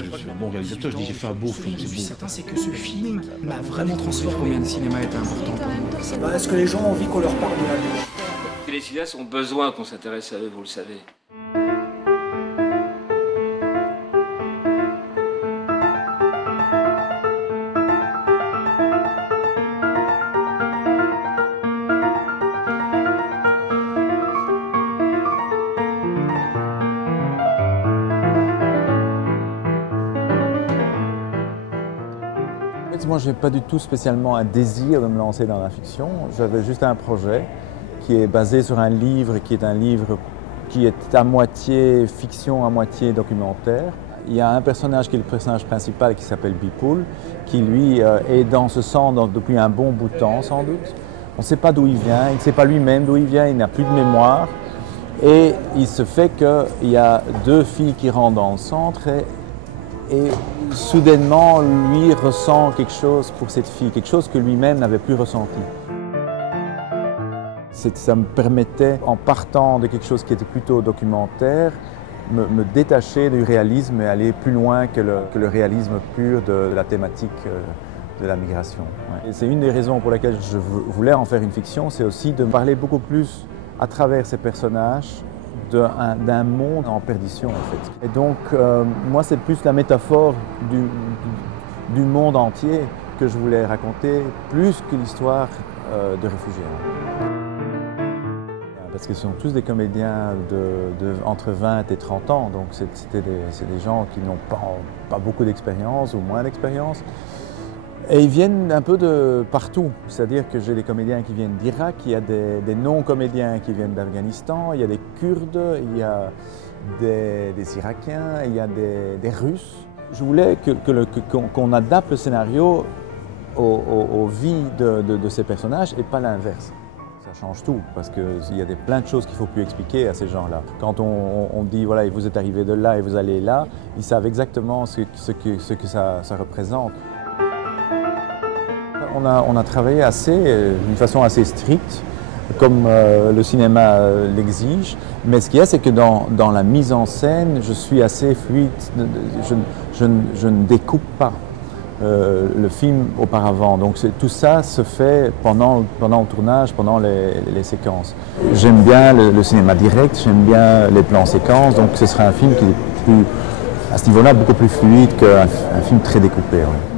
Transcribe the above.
pas que je suis un bon réalisateur, je dis j'ai fait un beau film, c'est beau. Certain, c'est que ce film m'a vraiment transformé. Combien de cinéma est important pour vous? Est-ce que les gens ont envie qu'on leur parle de la vie? Les cinéastes ont besoin qu'on s'intéresse à eux, vous le savez. Moi, je n'ai pas du tout spécialement un désir de me lancer dans la fiction. J'avais juste un projet qui est basé sur un livre qui est à moitié fiction, à moitié documentaire. Il y a un personnage qui est le personnage principal qui s'appelle Bipoul, qui lui est dans ce sang depuis un bon bout de temps sans doute. On ne sait pas d'où il vient, il ne sait pas lui-même d'où il vient, il n'a plus de mémoire. Et il se fait qu'il y a deux filles qui rentrent dans le centre et soudainement, lui ressent quelque chose pour cette fille, quelque chose que lui-même n'avait plus ressenti. Ça me permettait, en partant de quelque chose qui était plutôt documentaire, me détacher du réalisme et aller plus loin que le réalisme pur de la thématique de la migration. Ouais. C'est une des raisons pour lesquelles je voulais en faire une fiction, c'est aussi de parler beaucoup plus à travers ces personnages d'un monde en perdition en fait. Et donc moi c'est plus la métaphore du monde entier que je voulais raconter, plus que l'histoire de réfugiés. Parce que ce sont tous des comédiens entre 20 et 30 ans, donc c'est des gens qui n'ont pas beaucoup d'expérience ou moins d'expérience. Et ils viennent un peu de partout, c'est-à-dire que j'ai des comédiens qui viennent d'Irak, il y a des non-comédiens qui viennent d'Afghanistan, il y a des Kurdes, il y a des Irakiens, il y a des Russes. Je voulais qu'on adapte le scénario aux vies de ces personnages et pas l'inverse. Ça change tout, parce qu'il y a plein de choses qu'il ne faut plus expliquer à ces gens-là. Quand on dit, voilà, vous êtes arrivé de là et vous allez là, ils savent exactement ce que ça représente. On a travaillé d'une façon assez stricte, comme le cinéma l'exige, mais ce qu'il y a, c'est que dans la mise en scène, je suis assez fluide, je ne découpe pas le film auparavant. Donc tout ça se fait pendant le tournage, pendant les séquences. J'aime bien le cinéma direct, j'aime bien les plans séquences, donc ce sera un film qui est à ce niveau-là beaucoup plus fluide qu'un film très découpé. Ouais.